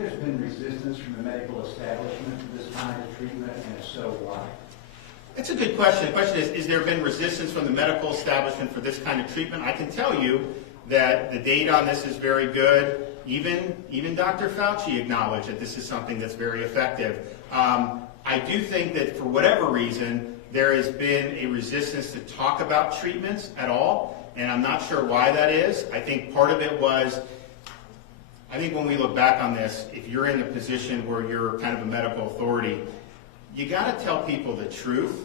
there's been resistance from the medical establishment to this kind of treatment, and if so, why? It's a good question. The question is there been resistance from the medical establishment for this kind of treatment? I can tell you that the data on this is very good. Even Dr. Fauci acknowledged that this is something that's very effective. I do think that for whatever reason, there has been a resistance to talk about treatments at all, and I'm not sure why that is. I think part of it was, I think when we look back on this, if you're in a position where you're kind of a medical authority, you got to tell people the truth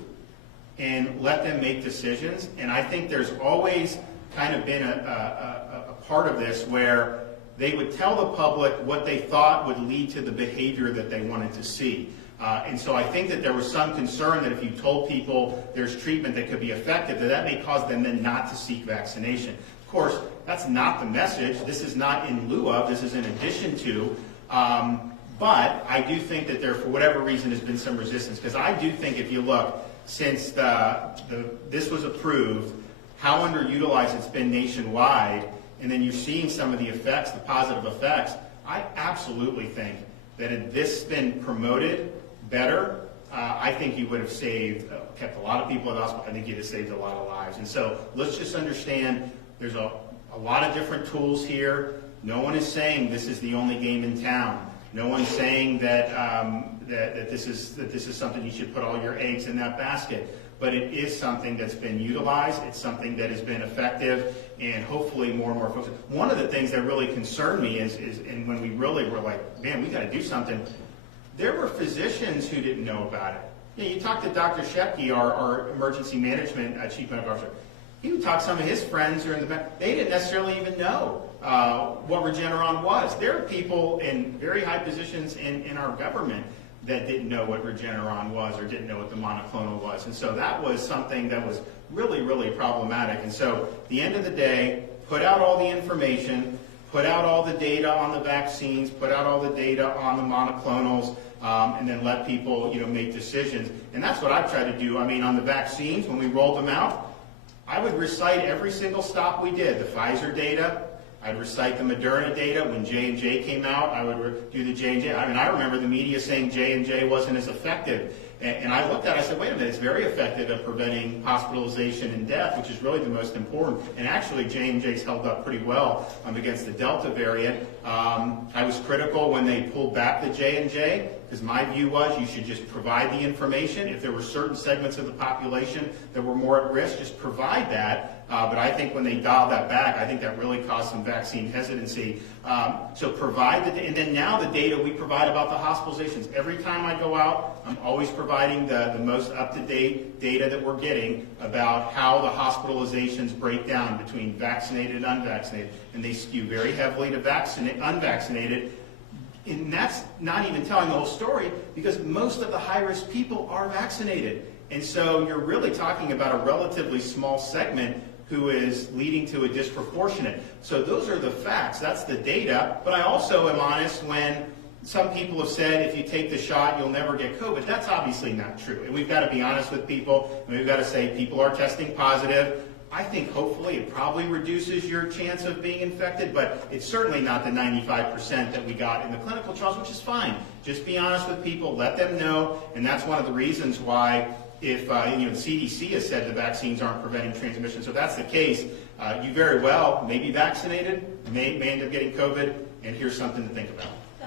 and let them make decisions. And I think there's always kind of been a part of this where they would tell the public what they thought would lead to the behavior that they wanted to see. And so I think that there was some concern that if you told people there's treatment that could be effective, that may cause them then not to seek vaccination. Of course, that's not the message. This is not in lieu of, this is in addition to. But I do think that there, for whatever reason, has been some resistance. Because I do think if you look, since this was approved, how underutilized it's been nationwide, and then you're seeing some of the effects, the positive effects, I absolutely think that had this been promoted better, I think you would have kept a lot of people at the hospital. I think you'd have saved a lot of lives. And so let's just understand there's a lot of different tools here. No one is saying this is the only game in town. No one's saying that that this is something you should put all your eggs in that basket. But it is something that's been utilized. It's something that has been effective, and hopefully more and more folks. One of the things that really concerned me is and when we really were like, man, we got to do something. There were physicians who didn't know about it. You talk to Dr. Shepke, our emergency management chief medical officer. He would talk to some of his friends who are in the back. They didn't necessarily even know what Regeneron was. There are people in very high positions in our government that didn't know what Regeneron was or didn't know what the monoclonal was. And so that was something that was really, really problematic. And so at the end of the day, put out all the information, put out all the data on the vaccines, put out all the data on the monoclonals, and then let people make decisions. And that's what I've tried to do. I mean, on the vaccines, when we rolled them out, I would recite every single stop we did, the Pfizer data. I'd recite the Moderna data. When J&J came out, I would do the J&J. I mean, I remember the media saying J&J wasn't as effective. And I looked at it, I said, wait a minute, it's very effective at preventing hospitalization and death, which is really the most important. And actually, J&J's held up pretty well against the Delta variant. I was critical when they pulled back the J&J, because my view was you should just provide the information. If there were certain segments of the population that were more at risk, just provide that. But I think when they dialed that back, I think that really caused some vaccine hesitancy. So provide and then now the data we provide about the hospitalizations. Every time I go out, I'm always providing the most up-to-date data that we're getting about how the hospitalizations break down between vaccinated and unvaccinated. And they skew very heavily to unvaccinated. And that's not even telling the whole story, because most of the high-risk people are vaccinated. And so you're really talking about a relatively small segment who is leading to a disproportionate. So those are the facts. That's the data. But I also am honest when some people have said if you take the shot, you'll never get COVID. That's obviously not true. And we've got to be honest with people. And we've got to say people are testing positive. I think hopefully it probably reduces your chance of being infected, but it's certainly not the 95% that we got in the clinical trials, which is fine. Just be honest with people, let them know, and that's one of the reasons why if the CDC has said the vaccines aren't preventing transmission. So if that's the case, you very well may be vaccinated, may end up getting COVID, and here's something to think about.